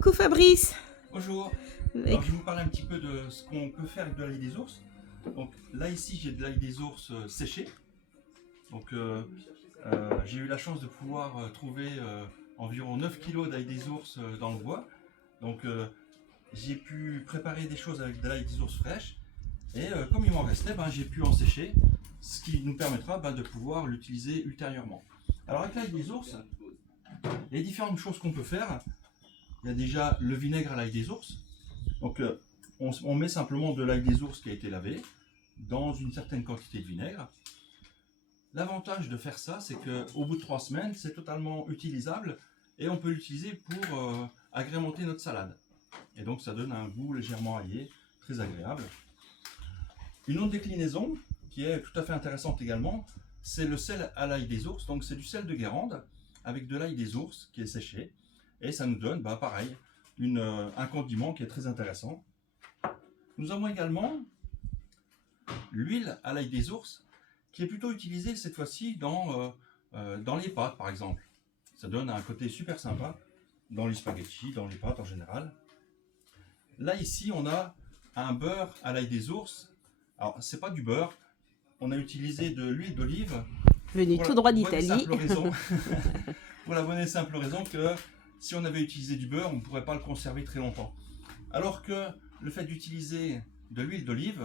Coucou Fabrice. Bonjour. Alors je vais vous parler un petit peu de ce qu'on peut faire avec de l'ail des ours. Donc là ici j'ai de l'ail des ours séché. Donc j'ai eu la chance de pouvoir trouver environ 9 kg d'ail des ours dans le bois. Donc j'ai pu préparer des choses avec de l'ail des ours fraîche. Et comme il m'en restait, j'ai pu en sécher, ce qui nous permettra de pouvoir l'utiliser ultérieurement. Alors avec l'ail des ours, les différentes choses qu'on peut faire, il y a déjà le vinaigre à l'ail des ours. Donc on met simplement de l'ail des ours qui a été lavé dans une certaine quantité de vinaigre. L'avantage de faire ça, c'est qu'au bout de 3 semaines, c'est totalement utilisable et on peut l'utiliser pour agrémenter notre salade. Et donc ça donne un goût légèrement aillé, très agréable. Une autre déclinaison qui est tout à fait intéressante également, c'est le sel à l'ail des ours. Donc c'est du sel de Guérande avec de l'ail des ours qui est séché. Et ça nous donne, pareil, un condiment qui est très intéressant. Nous avons également l'huile à l'ail des ours qui est plutôt utilisée cette fois-ci dans les pâtes par exemple. Ça donne un côté super sympa dans les spaghettis, dans les pâtes en général. Là ici on a un beurre à l'ail des ours. Alors c'est pas du beurre, on a utilisé de l'huile d'olive. Venu tout droit d'Italie. Pour la bonne et simple raison que si on avait utilisé du beurre, on ne pourrait pas le conserver très longtemps. Alors que le fait d'utiliser de l'huile d'olive,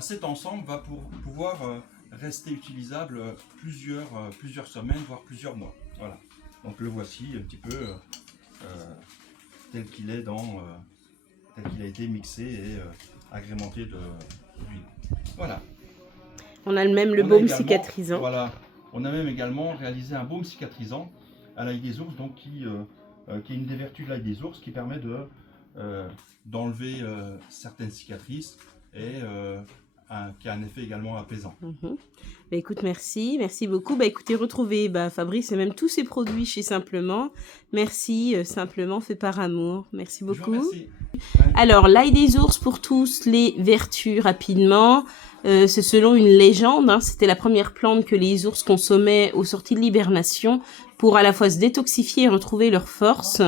cet ensemble va pouvoir rester utilisable plusieurs semaines, voire plusieurs mois. Voilà. Donc le voici un petit peu tel qu'il est tel qu'il a été mixé et agrémenté d'huile. Voilà. On a le baume cicatrisant. Voilà. On a même également réalisé un baume cicatrisant à l'ail des ours, donc qui est une des vertus de l'ail des ours, qui permet d'enlever certaines cicatrices et qui a un effet également apaisant. Écoute, merci beaucoup. Écoutez, retrouvez Fabrice et même tous ses produits chez Simplement. Merci, Simplement fait par amour. Merci beaucoup. Je vous remercie. Alors, l'ail des ours pour tous, les vertus rapidement. C'est selon une légende, c'était la première plante que les ours consommaient aux sorties de l'hibernation pour à la fois se détoxifier et retrouver leur force.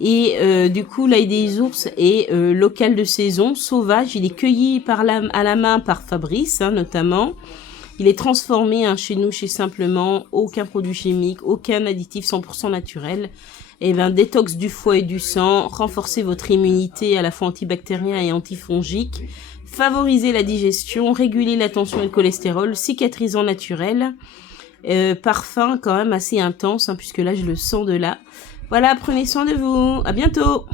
Et du coup, l'ail des ours est local de saison, sauvage. Il est cueilli à la main par Fabrice, notamment. Il est transformé chez nous, chez Simplement. Aucun produit chimique, aucun additif, 100% naturel. Détox du foie et du sang, renforcer votre immunité à la fois antibactérien et antifongique, favoriser la digestion, réguler la tension et le cholestérol, cicatrisant naturel, parfum quand même assez intense, puisque là je le sens de là. Voilà, prenez soin de vous, à bientôt.